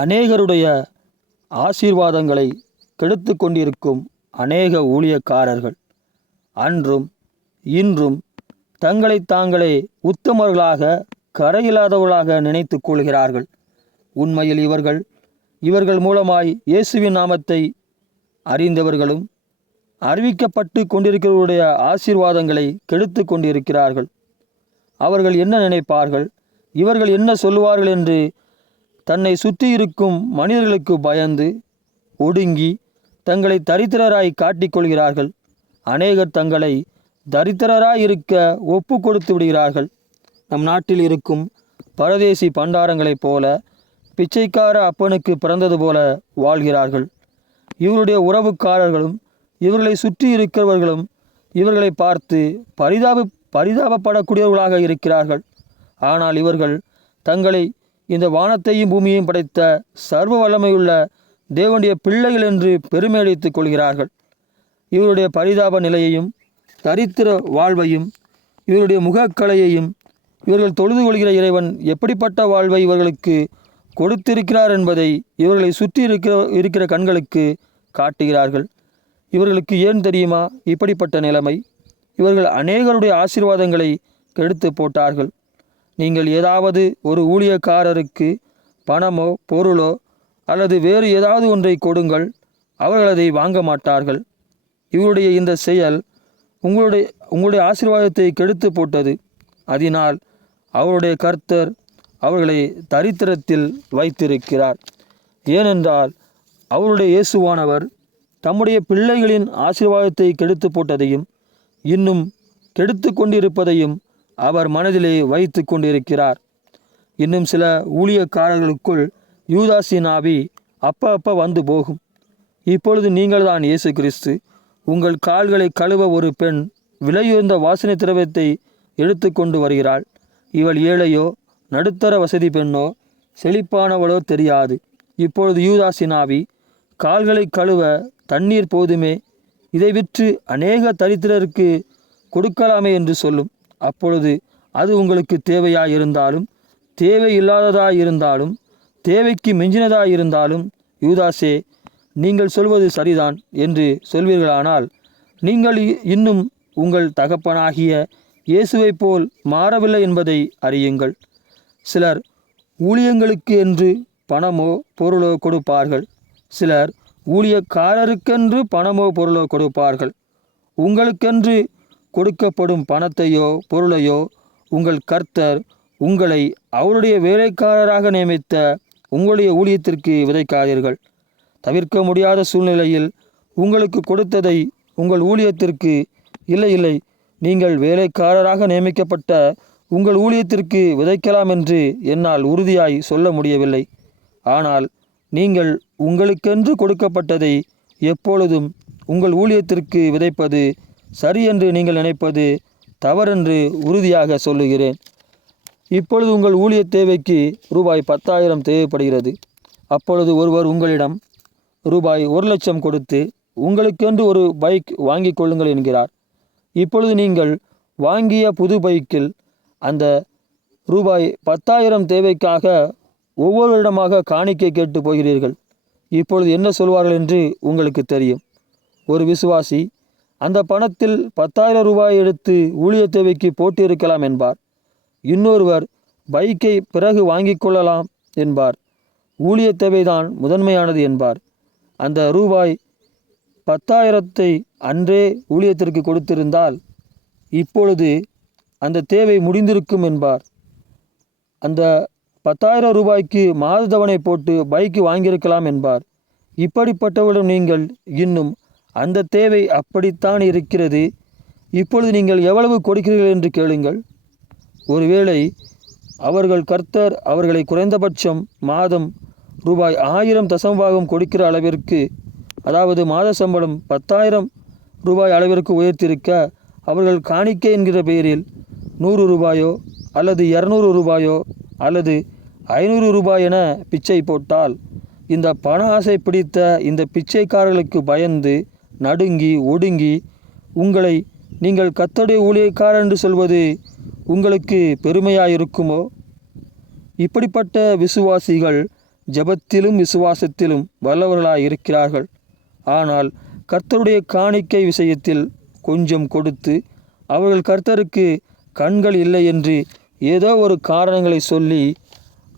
அநேகருடைய ஆசீர்வாதங்களை கெடுத்து கொண்டிருக்கும் அநேக ஊழியக்காரர்கள். அன்றும் இன்றும் தங்களை தாங்களே உத்தமர்களாக கரையில்லாதவர்களாக நினைத்து கொள்கிறார்கள். உண்மையில் இவர்கள் இவர்கள் மூலமாய் இயேசுவின் நாமத்தை அறிந்தவர்களும் அறிவிக்கப்பட்டு கொண்டிருக்கிறவருடைய ஆசீர்வாதங்களை கெடுத்து கொண்டிருக்கிறார்கள். அவர்கள் என்ன நினைப்பார்கள்? இவர்கள் என்ன சொல்லுவார்கள் என்று தன்னை சுற்றி இருக்கும் மனிதர்களுக்கு பயந்து ஒடுங்கி தங்களை தரித்திரராய் காட்டிக்கொள்கிறார்கள் அநேகர் தங்களை தரித்திரராய் இருக்க ஒப்பு கொடுத்து விடுகிறார்கள். நம் நாட்டில் இருக்கும் பரதேசி பண்டாரங்களைப் போல பிச்சைக்கார அப்பனுக்கு பிறந்தது போல வாழ்கிறார்கள். இவருடைய உறவுக்காரர்களும் இவர்களை சுற்றி இருக்கிறவர்களும் இவர்களை பார்த்து பரிதாப பரிதாபப்படக்கூடியவர்களாக இருக்கிறார்கள். ஆனால் இவர்கள் தங்களை இந்த வானத்தையும் பூமியையும் படைத்த சர்வ வல்லமையுள்ள தேவனுடைய பிள்ளைகள் என்று பெருமையடித்துக் கொள்கிறார்கள். இவருடைய பரிதாப நிலையையும் தரித்திர வாழ்வையும் இவருடைய முகக்கலையையும் இவர்கள் தொழுது கொள்கிற இறைவன் எப்படிப்பட்ட வாழ்வை இவர்களுக்கு கொடுத்திருக்கிறார் என்பதை இவர்களை சுற்றி இருக்கிற இருக்கிற கண்களுக்கு காட்டுகிறார்கள். இவர்களுக்கு ஏன் தெரியுமா? இப்படிப்பட்ட நிலைமை. இவர்கள் அநேகருடைய ஆசீர்வாதங்களை கெடுத்து போட்டார்கள். நீங்கள் ஏதாவது ஒரு ஊழியக்காரருக்கு பணமோ பொருளோ அல்லது வேறு ஏதாவது ஒன்றை கொடுங்கள் அவர்கள் அதை வாங்க மாட்டார்கள். இவருடைய இந்த செயல் உங்களுடைய உங்களுடைய ஆசீர்வாதத்தை கெடுத்து போட்டது. அதனால் அவருடைய கர்த்தர் அவர்களை தரித்திரத்தில் வைத்திருக்கிறார். ஏனென்றால் அவருடைய இயேசுவானவர் தம்முடைய பிள்ளைகளின் ஆசீர்வாதத்தை கெடுத்து போட்டதையும் இன்னும் கெடுத்து கொண்டிருப்பதையும் அவர் மனதிலே வைத்து கொண்டிருக்கிறார். இன்னும் சில ஊழியக்காரர்களுக்குள் யூதாசின் ஆவி அப்ப அப்ப வந்து போகும். இப்பொழுது நீங்கள்தான் இயேசு கிறிஸ்து. உங்கள் கால்களை கழுவ ஒரு பெண் விலையுயர்ந்த வாசனை திரவியத்தை எடுத்து கொண்டு வருகிறாள். இவள் ஏழையோ நடுத்தர வசதி பெண்ணோ செழிப்பானவளோ தெரியாது. இப்பொழுது யூதாசினாவி கால்களை கழுவ தண்ணீர் போதுமே இதை விற்று அநேக தரித்திரருக்கு கொடுக்கலாமே என்று சொல்லும். அப்பொழுது அது உங்களுக்கு தேவையாயிருந்தாலும் தேவையில்லாததாயிருந்தாலும் இருந்தாலும் தேவைக்கு மிஞ்சினதாயிருந்தாலும் யூதாசே நீங்கள் சொல்வது சரிதான் என்று சொல்வீர்களானால் நீங்கள் இன்னும் உங்கள் தகப்பனாகிய இயேசுவைப் போல் மாறவில்லை என்பதை அறியுங்கள். சிலர் ஊழியங்களுக்கு என்று பணமோ பொருளோ கொடுப்பார்கள். சிலர் ஊழியக்காரருக்கென்று பணமோ பொருளோ கொடுப்பார்கள். உங்களுக்கென்று கொடுக்கப்படும் பணத்தையோ பொருளையோ உங்கள் கர்த்தர் உங்களை அவருடைய வேலைக்காரராக நியமித்த உங்களுடைய ஊழியத்திற்கு விதைக்காதீர்கள். தவிர்க்க முடியாத சூழ்நிலையில் உங்களுக்கு கொடுத்ததை உங்கள் ஊழியத்திற்கு இல்லை இல்லை. நீங்கள் வேலைக்காரராக நியமிக்கப்பட்ட உங்கள் ஊழியத்திற்கு விதைக்கலாம் என்று என்னால் உறுதியாய் சொல்ல முடியவில்லை. ஆனால் நீங்கள் உங்களுக்கென்று கொடுக்கப்பட்டதை எப்பொழுதும் உங்கள் ஊழியத்திற்கு விதைப்பது சரி என்று நீங்கள் நினைப்பது தவறென்று உறுதியாக சொல்லுகிறேன். இப்பொழுது உங்கள் ஊழிய தேவைக்கு ரூபாய் பத்தாயிரம் தேவைப்படுகிறது. அப்பொழுது ஒருவர் உங்களிடம் ரூபாய் ஒரு லட்சம் கொடுத்து உங்களுக்கென்று ஒரு பைக் வாங்கிக் கொள்ளுங்கள் என்கிறார். இப்பொழுது நீங்கள் வாங்கிய புது பைக்கில் அந்த ரூபாய் பத்தாயிரம் தேவைக்காக ஒவ்வொருவரிடமாக காணிக்கை கேட்டு போகிறீர்கள். இப்பொழுது என்ன சொல்வார்கள் என்று உங்களுக்கு தெரியும். ஒரு விசுவாசி அந்த பணத்தில் பத்தாயிரம் ரூபாய் எடுத்து ஊழியத் தேவைக்கு போட்டிருக்கலாம் என்பார். இன்னொருவர் பைக்கை பிறகு வாங்கிக் கொள்ளலாம் என்பார். ஊழிய தேவைதான் முதன்மையானது என்பார். அந்த ரூபாய் பத்தாயிரத்தை அன்றே ஊழியத்திற்கு கொடுத்திருந்தால் இப்பொழுது அந்த தேவை முடிந்திருக்கும் என்பார். அந்த பத்தாயிரம் ரூபாய்க்கு மாத தவணை போட்டு பைக்கு வாங்கியிருக்கலாம் என்பார். இப்படிப்பட்டவரிடம் நீங்கள் இன்னும் அந்த தேவை அப்படித்தான் இருக்கிறது. இப்பொழுது நீங்கள் எவ்வளவு கொடுக்கிறீர்கள் என்று கேளுங்கள். ஒருவேளை அவர்கள் கர்த்தர் அவர்களை குறைந்தபட்சம் மாதம் ரூபாய் ஆயிரம் தசம்பாகம் கொடுக்கிற அளவிற்கு அதாவது மாத சம்பளம் பத்தாயிரம் ரூபாய் அளவிற்கு உயர்த்தியிருக்க அவர்கள் காணிக்கை என்கிற பெயரில் நூறு ரூபாயோ அல்லது இரநூறு ரூபாயோ அல்லது ஐநூறு ரூபாய் என பிச்சை போட்டால் இந்த பண ஆசை பிடித்த இந்த பிச்சைக்காரர்களுக்கு பயந்து நடுங்கி ஒடுங்கி உங்களை நீங்கள் கத்தடைய ஊழியக்காரர் என்று சொல்வது உங்களுக்கு பெருமையாயிருக்குமோ? இப்படிப்பட்ட விசுவாசிகள் ஜெபத்திலும் விசுவாசத்திலும் வல்லவர்களாய் இருக்கிறார்கள் ஆனால் கர்த்தருடைய காணிக்கை விஷயத்தில் கொஞ்சம் கொடுத்து அவர்கள் கர்த்தருக்கு கண்கள் இல்லை என்று ஏதோ ஒரு காரணங்களை சொல்லி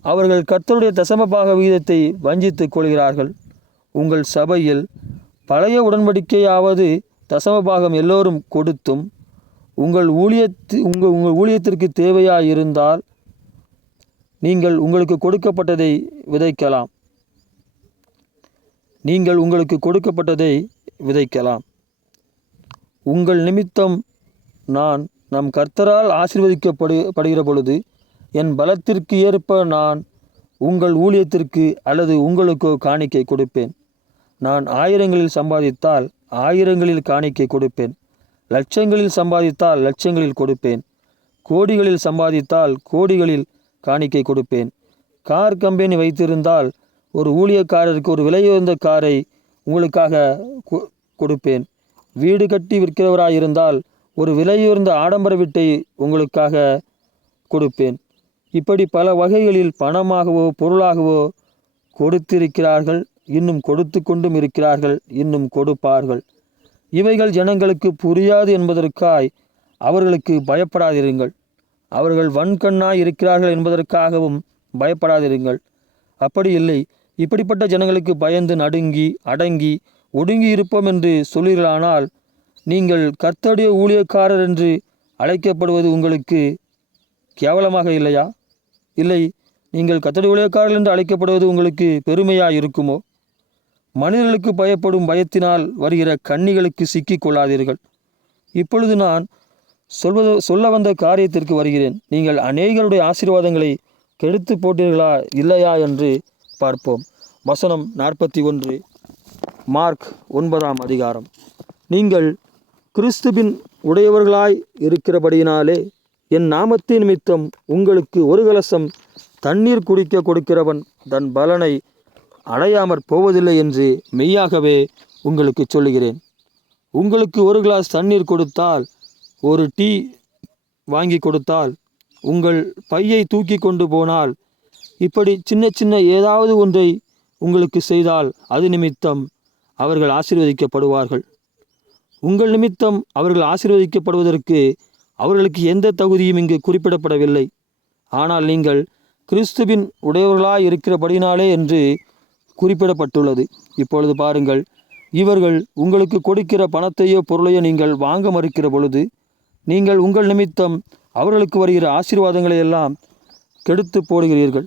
அவர்கள் கர்த்தருடைய தசமபாக விகிதத்தை வஞ்சித்துக் கொள்கிறார்கள். உங்கள் சபையில் பழைய உடன்படிக்கையாவது தசமபாகம் எல்லோரும் கொடுத்தும் உங்கள் ஊழியத்து உங்கள் உங்கள் ஊழியத்திற்கு தேவையாக இருந்தால் நீங்கள் உங்களுக்கு கொடுக்கப்பட்டதை விதைக்கலாம். நீங்கள் உங்களுக்கு கொடுக்கப்பட்டதை விதைக்கலாம். உங்கள் நிமித்தம் நான் நம் கர்த்தரால் ஆசிர்வதிக்கப்படு படுகிற பொழுது என் பலத்திற்கு ஏற்ப நான் உங்கள் ஊழியத்திற்கு அல்லது உங்களுக்கோ காணிக்கை கொடுப்பேன். நான் ஆயிரங்களில் சம்பாதித்தால் ஆயிரங்களில் காணிக்கை கொடுப்பேன். லட்சங்களில் சம்பாதித்தால் லட்சங்களில் கொடுப்பேன். கோடிகளில் சம்பாதித்தால் கோடிகளில் காணிக்கை கொடுப்பேன். கார் கம்பெனி வைத்திருந்தால் ஒரு ஊழியக்காரருக்கு ஒரு விலையுயர்ந்த காரை உங்களுக்காக கொ- கொடுப்பேன். வீடு கட்டி விற்கிறவராயிருந்தால் ஒரு விலையுயர்ந்த ஆடம்பர வீட்டை உங்களுக்காக கொடுப்பேன். இப்படி பல வகைகளில் பணமாகவோ பொருளாகவோ கொடுத்திருக்கிறார்கள். இன்னும் கொடுத்து கொண்டும் இருக்கிறார்கள் இன்னும் கொடுப்பார்கள். இவைகள் ஜனங்களுக்கு புரியாது என்பதற்காய் அவர்களுக்கு பயப்படாதிருங்கள். அவர்கள் வன்கண்ணாய் இருக்கிறார்கள் என்பதற்காகவும் பயப்படாதிருங்கள். அப்படி இல்லை இப்படிப்பட்ட ஜனங்களுக்கு பயந்து நடுங்கி அடங்கி ஒடுங்கி இருப்போம் என்று சொல்லீர்களானால் நீங்கள் கர்த்தருடைய ஊழியக்காரர் என்று அழைக்கப்படுவது உங்களுக்கு கேவலமாக இல்லையா? இல்லை நீங்கள் கத்தடி ஊழியக்காரர்கள் என்று அழைக்கப்படுவது உங்களுக்கு பெருமையாக இருக்குமோ? மனிதர்களுக்கு பயப்படும் பயத்தினால் வருகிற கண்ணிகளுக்கு சிக்கிக் கொள்ளாதீர்கள். இப்பொழுது நான் சொல்வது சொல்ல வந்த காரியத்திற்கு வருகிறேன். நீங்கள் அநேகருடைய ஆசீர்வாதங்களை கெடுத்து போட்டீர்களா இல்லையா என்று பார்ப்போம். வசனம் நாற்பத்தி ஒன்று மார்க் ஒன்பதாம் அதிகாரம். நீங்கள் கிறிஸ்துவின் உடையவர்களாய் இருக்கிறபடியினாலே என் நாமத்தின் நிமித்தம் உங்களுக்கு ஒரு கலசம் தண்ணீர் குடிக்க கொடுக்கிறவன் தன் பலனை அடையாமற் போவதில்லை என்று மெய்யாகவே உங்களுக்கு சொல்லுகிறேன். உங்களுக்கு ஒரு கிளாஸ் தண்ணீர் கொடுத்தால் ஒரு டீ வாங்கி கொடுத்தால் உங்கள் பையை தூக்கி கொண்டு போனால் இப்படி சின்ன சின்ன ஏதாவது ஒன்றை உங்களுக்கு செய்தால் அது நிமித்தம் அவர்கள் ஆசீர்வதிக்கப்படுவார்கள். உங்கள் நிமித்தம் அவர்கள் ஆசீர்வதிக்கப்படுவதற்கு அவர்களுக்கு எந்த தகுதியும் இங்கு குறிப்பிடப்படவில்லை. ஆனால் நீங்கள் கிறிஸ்துவின் உடையவர்களாய் இருக்கிறபடினாலே என்று குறிப்பிடப்பட்டுள்ளது. இப்பொழுது பாருங்கள் இவர்கள் உங்களுக்கு கொடுக்கிற பணத்தையோ பொருளையோ நீங்கள் வாங்க மறுக்கிற பொழுது நீங்கள் உங்கள் நிமித்தம் அவர்களுக்கு வருகிற ஆசீர்வாதங்களை எல்லாம் கெடுத்து போடுகிறீர்கள்.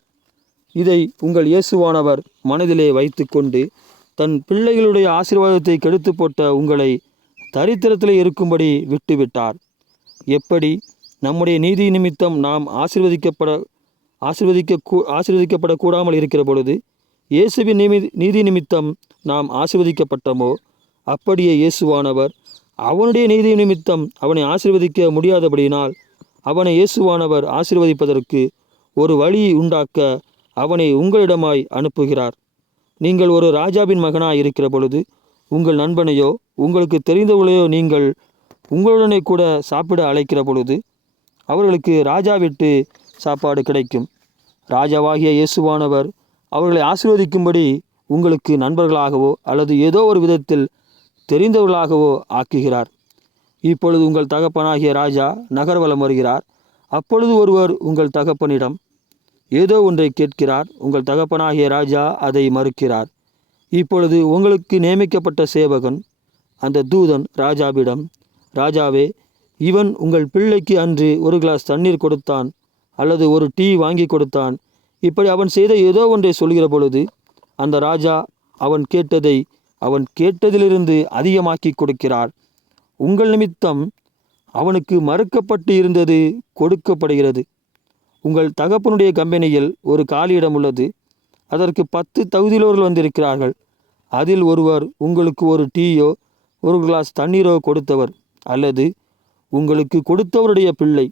இதை உங்கள் இயேசுவானவர் மனதிலே வைத்துக்கொண்டு தன் பிள்ளைகளுடைய ஆசீர்வாதத்தை கெடுத்து போட்ட உங்களை தரித்திரத்தில் இருக்கும்படி விட்டுவிட்டார். எப்படி? நம்முடைய நீதி நிமித்தம் நாம் ஆசிர்வதிக்கப்பட ஆசிர்வதிக்க கூ ஆசிர்வதிக்கப்படக்கூடாமல் இருக்கிற பொழுது இயேசுவின் நிமி நீதி நிமித்தம் நாம் ஆசிர்வதிக்கப்பட்டமோ? அப்படியே இயேசுவானவர் அவனுடைய நீதி நிமித்தம் அவனை ஆசிர்வதிக்க முடியாதபடியினால் அவனை இயேசுவானவர் ஆசீர்வதிப்பதற்கு ஒரு வழி உண்டாக்க அவனை உங்களிடமாய் அனுப்புகிறார். நீங்கள் ஒரு ராஜாவின் மகனாய் இருக்கிற பொழுது உங்கள் நண்பனையோ உங்களுக்கு தெரிந்தவர்களையோ நீங்கள் உங்களுடனே கூட சாப்பிட அழைக்கிற பொழுது அவர்களுக்கு ராஜா விட்டு சாப்பாடு கிடைக்கும். ராஜாவாகிய இயேசுவானவர் அவர்களை ஆசீர்வதிக்கும்படி உங்களுக்கு நண்பர்களாகவோ அல்லது ஏதோ ஒரு விதத்தில் தெரிந்தவர்களாகவோ ஆக்குகிறார். இப்பொழுது உங்கள் தகப்பனாகிய ராஜா நகர்வலம் வருகிறார். அப்பொழுது ஒருவர் உங்கள் தகப்பனிடம் ஏதோ ஒன்றை கேட்கிறார். உங்கள் தகப்பனாகிய ராஜா அதை மறுக்கிறார். இப்பொழுது உங்களுக்கு நியமிக்கப்பட்ட சேவகன் அந்த தூதன் ராஜாவிடம் ராஜாவே இவன் உங்கள் பிள்ளைக்கு அன்று ஒரு கிளாஸ் தண்ணீர் கொடுத்தான் அல்லது ஒரு டீ வாங்கி கொடுத்தான். இப்படி அவன் செய்த ஏதோ ஒன்றை சொல்கிற பொழுது அந்த ராஜா அவன் கேட்டதை அவன் கேட்டதிலிருந்து அதிகமாக்கி கொடுக்கிறார். உங்கள் நிமித்தம் அவனுக்கு மறுக்கப்பட்டு இருந்தது கொடுக்கப்படுகிறது. உங்கள் தகப்பனுடைய கம்பெனியில் ஒரு காலியிடம் உள்ளது. அதற்கு பத்து தகுதியிலோர்கள் வந்திருக்கிறார்கள். அதில் ஒருவர் உங்களுக்கு ஒரு டீயோ ஒரு கிளாஸ் தண்ணீரோ கொடுத்தவர் அல்லது உங்களுக்கு கொடுத்தவருடைய பிள்ளை.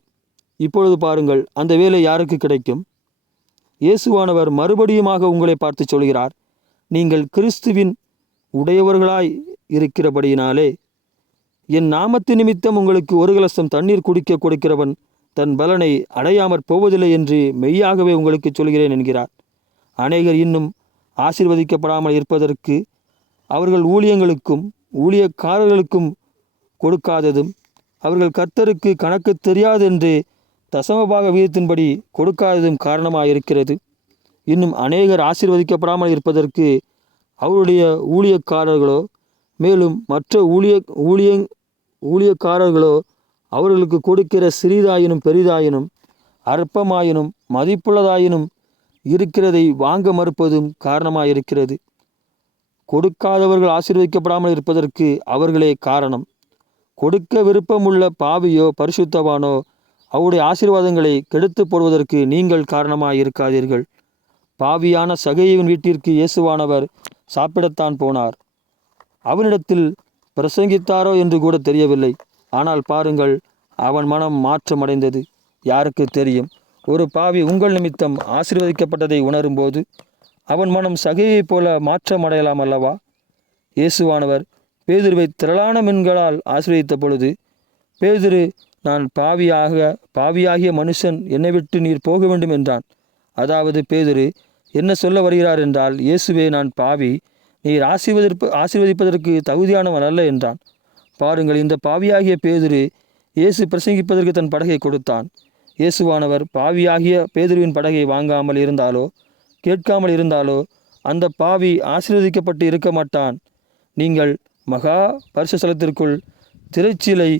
இப்பொழுது பாருங்கள் அந்த வேலை யாருக்கு கிடைக்கும்? இயேசுவானவர் மறுபடியுமாக உங்களை பார்த்து சொல்கிறார் நீங்கள் கிறிஸ்துவின் உடையவர்களாய் இருக்கிறபடியினாலே என் நாமத்து நிமித்தம் உங்களுக்கு ஒரு கலசம் தண்ணீர் குடிக்க கொடுக்கிறவன் தன் பலனை அடையாமற் போவதில்லை என்று மெய்யாகவே உங்களுக்கு சொல்கிறேன் என்கிறார். அநேகர் இன்னும் ஆசிர்வதிக்கப்படாமல் இருப்பதற்கு அவர்கள் ஊழியங்களுக்கும் ஊழியக்காரர்களுக்கும் கொடுக்காததும் அவர்கள் கர்த்தருக்கு கணக்கு தெரியாதென்று தசமபாக வீதத்தின்படி கொடுக்காததும் காரணமாக இருக்கிறது இன்னும் அநேகர் ஆசீர்வதிக்கப்படாமல் இருப்பதற்கு அவருடைய ஊழியக்காரர்களோ மேலும் மற்ற ஊழிய ஊழிய ஊழியக்காரர்களோ அவர்களுக்கு கொடுக்கிற சிறிதாயினும் பெரிதாயினும் அற்பமாயினும் மதிப்புள்ளதாயினும் இருக்கிறதை வாங்க மறுப்பதும் காரணமாக இருக்கிறது கொடுக்காதவர்கள் ஆசீர்வதிக்கப்படாமல் இருப்பதற்கு அவர்களே காரணம். கொடுக்க விருப்பமுள்ள பாவியோ பரிசுத்தவானோ அவருடைய ஆசீர்வாதங்களை கெடுத்து போடுவதற்கு நீங்கள் காரணமாக இருக்காதீர்கள் பாவியான சகையின் வீட்டிற்கு இயேசுவானவர் சாப்பிடத்தான் போனார். அவனிடத்தில் பிரசங்கித்தாரோ என்று கூட தெரியவில்லை. ஆனால் பாருங்கள் அவன் மனம் மாற்றமடைந்தது. யாருக்கு தெரியும்? ஒரு பாவி உங்கள் நிமித்தம் ஆசீர்வதிக்கப்பட்டதை உணரும்போது அவன் மனம் சகையைப் போல மாற்றமடையலாம் அல்லவா? இயேசுவானவர் பேதுருவை திரளான மின்களால் ஆசீர்வதித்த பொழுது பேதுரு நான் பாவியாக பாவியாகிய மனுஷன் என்னை விட்டு நீர் போக வேண்டும் என்றான். அதாவது பேதுரு என்ன சொல்ல வருகிறார் என்றால் இயேசுவே நான் பாவி நீர் ஆசீர்வதிப்பு ஆசீர்வதிப்பதற்கு தகுதியானவன் அல்ல என்றான். பாருங்கள் இந்த பாவியாகிய பேதுரு இயேசு பிரசங்கிப்பதற்கு தன் படகை கொடுத்தான். இயேசுவானவர் பாவியாகிய பேதுருவின் படகை வாங்காமல் இருந்தாலோ கேட்காமல் இருந்தாலோ அந்த பாவி ஆசீர்வதிக்கப்பட்டு இருக்க மாட்டான். நீங்கள் மகா பரிசுத்தலத்திற்குள் திரைச்சீலை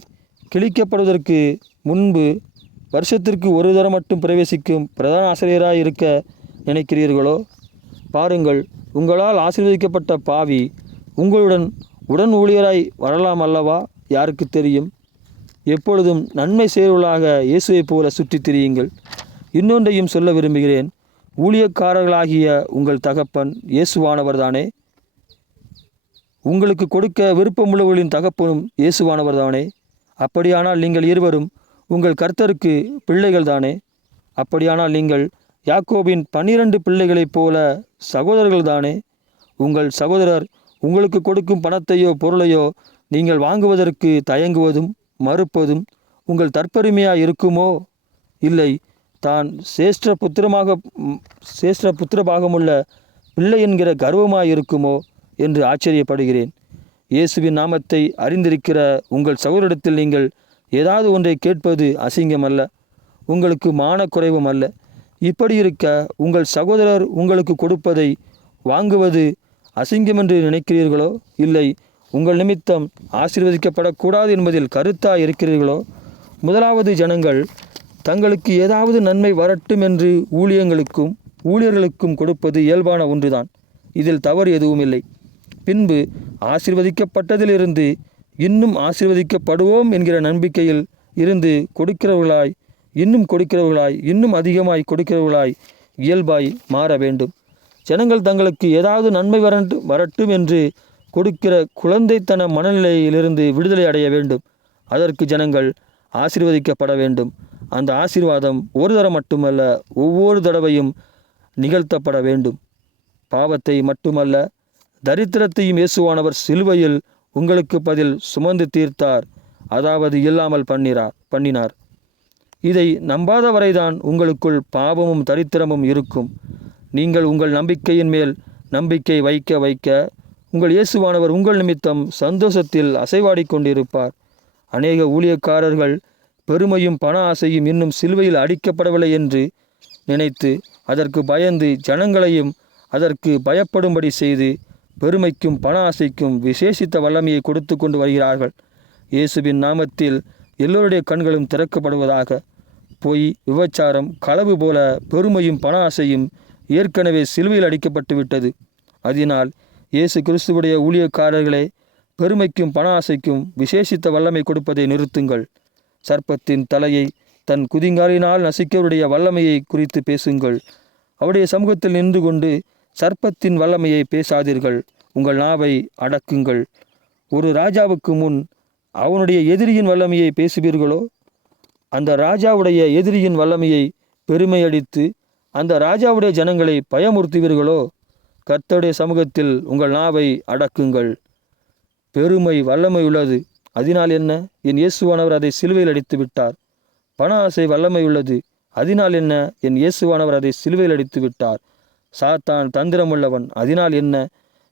கிழிக்கப்படுவதற்கு முன்பு வருஷத்திற்கு ஒரு தரம் மட்டும் பிரவேசிக்கும் பிரதான ஆசிரியராக இருக்க நினைக்கிறீர்களோ? பாருங்கள் உங்களால் ஆசீர்வதிக்கப்பட்ட பாவி உங்களுடன் உடன் ஊழியராய் வரலாம் அல்லவா? யாருக்கு தெரியும்? எப்பொழுதும் நன்மை செயல்களாக இயேசுவைப் போல சுற்றித் திரியுங்கள். இன்னொன்றையும் சொல்ல விரும்புகிறேன். ஊழியக்காரர்களாகிய உங்கள் தகப்பன் இயேசுவானவர்தானே? உங்களுக்கு கொடுக்க விருப்பமுள்ளவர்களின் தகப்பனும் இயேசுவானவர்தானே? அப்படியானால் நீங்கள் இருவரும் உங்கள் கர்த்தருக்கு பிள்ளைகள்தானே? அப்படியானால் நீங்கள் யாக்கோபின் பன்னிரண்டு பிள்ளைகளைப் போல சகோதரர்கள்தானே? உங்கள் சகோதரர் உங்களுக்கு கொடுக்கும் பணத்தையோ பொருளையோ நீங்கள் வாங்குவதற்கு தயங்குவதும் மறுப்பதும் உங்கள் தற்பெருமையாக இருக்குமோ? இல்லை தான் சேஷ்ட புத்திரமாக சேஷ்ட புத்திர பாகமுள்ள பிள்ளை என்கிற கர்வமாக இருக்குமோ என்று ஆச்சரியப்படுகிறேன். இயேசுவின் நாமத்தை அறிந்திருக்கிற உங்கள் சகோதரிடத்தில் நீங்கள் ஏதாவது ஒன்றை கேட்பது அசிங்கமல்ல உங்களுக்கு மானக்குறைவும் அல்ல. இப்படி இருக்க உங்கள் சகோதரர் உங்களுக்கு கொடுப்பதை வாங்குவது அசிங்கம் என்று நினைக்கிறீர்களோ? இல்லை உங்கள் நிமித்தம் ஆசீர்வதிக்கப்படக்கூடாது என்பதில் கருத்தாக இருக்கிறீர்களோ? முதலாவது ஜனங்கள் தங்களுக்கு ஏதாவது நன்மை வரட்டும் என்று ஊழியங்களுக்கும் ஊழியர்களுக்கும் கொடுப்பது இயல்பான ஒன்றுதான். இதில் தவறு எதுவும் இல்லை பின்பு ஆசிர்வதிக்கப்பட்டதிலிருந்து இன்னும் ஆசிர்வதிக்கப்படுவோம் என்கிற நம்பிக்கையில் இருந்து கொடுக்கிறவர்களாய் இன்னும் கொடுக்கிறவர்களாய் இன்னும் அதிகமாய் கொடுக்கிறவர்களாய் இயல்பாய் மாற வேண்டும். ஜனங்கள் தங்களுக்கு ஏதாவது நன்மை வரட்டு வரட்டும் என்று கொடுக்கிற குழந்தைத்தன மனநிலையிலிருந்து விடுதலை அடைய வேண்டும். அதற்கு ஜனங்கள் ஆசிர்வதிக்கப்பட வேண்டும். அந்த ஆசீர்வாதம் ஒரு தரம் மட்டுமல்ல ஒவ்வொரு தடவையும் நிகழ்த்தப்பட வேண்டும். பாவத்தை மட்டுமல்ல தரித்திரத்தையும் இயேசுவானவர் சிலுவையில் உங்களுக்கு பதில் சுமந்து தீர்த்தார். அதாவது இல்லாமல் பண்ணினார் பண்ணினார். இதை நம்பாத வரைதான் உங்களுக்குள் பாவமும் தரித்திரமும் இருக்கும். நீங்கள் உங்கள் நம்பிக்கையின் மேல் நம்பிக்கை வைக்க வைக்க உங்கள் இயேசுவானவர் உங்கள் நிமித்தம் சந்தோஷத்தில் அசைவாடிக் கொண்டிருப்பார். அநேக ஊழியக்காரர்கள் பெருமையும் பண ஆசையும் இன்னும் சிலுவையில் அடிக்கப்படவில்லை என்று நினைத்து அதற்கு பயந்து ஜனங்களையும் அதற்கு பயப்படும்படி செய்து பெருமைக்கும் பண ஆசைக்கும் விசேஷித்த வல்லமையை கொடுத்து கொண்டு வருகிறார்கள். இயேசுவின் நாமத்தில் எல்லோருடைய கண்களும் திறக்கப்படுவதாக. பொய் விபச்சாரம் களவு போல பெருமையும் பண ஆசையும் ஏற்கனவே சிலுவையில் அடிக்கப்பட்டு விட்டது. அதனால் இயேசு கிறிஸ்துவுடைய ஊழியக்காரர்களே பெருமைக்கும் பண ஆசைக்கும் விசேஷித்த வல்லமை கொடுப்பதை நிறுத்துங்கள். சர்ப்பத்தின் தலையை தன் குதிங்காலினால் நசிக்கவருடைய வல்லமையை குறித்து பேசுங்கள். அவருடைய சமூகத்தில் நின்று கொண்டு சர்ப்பத்தின் வல்லமையை பேசாதீர்கள். உங்கள் நாவை அடக்குங்கள். ஒரு ராஜாவுக்கு முன் அவனுடைய எதிரியின் வல்லமையை பேசுவீர்களோ? அந்த ராஜாவுடைய எதிரியின் வல்லமையை பெருமையடித்து அந்த ராஜாவுடைய ஜனங்களை பயமுறுத்துவீர்களோ? கர்த்தருடைய சமூகத்தில் உங்கள் நாவை அடக்குங்கள். பெருமை வல்லமை உள்ளது. அதனால் என்ன? என் இயேசுவானவர் அதை சிலுவையில் அடித்து விட்டார். பண ஆசை வல்லமை உள்ளது. அதனால் என்ன? என் இயேசுவானவர் அதை சிலுவையில் அடித்து விட்டார். சாத்தான் தந்திரமுள்ளவன். அதனால் என்ன?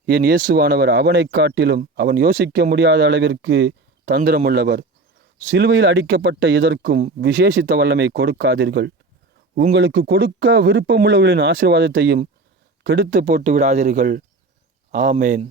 என் இயேசுவானவர் அவனைக் காட்டிலும் அவன் யோசிக்க முடியாத அளவிற்கு தந்திரமுள்ளவர். சிலுவையில் அடிக்கப்பட்ட எதற்கும் விசேஷித்த வல்லமை கொடுக்காதீர்கள். உங்களுக்கு கொடுக்க விருப்பமுள்ளவர்களின் ஆசீர்வாதத்தையும் கெடுத்து போட்டு விடாதீர்கள் ஆமேன்.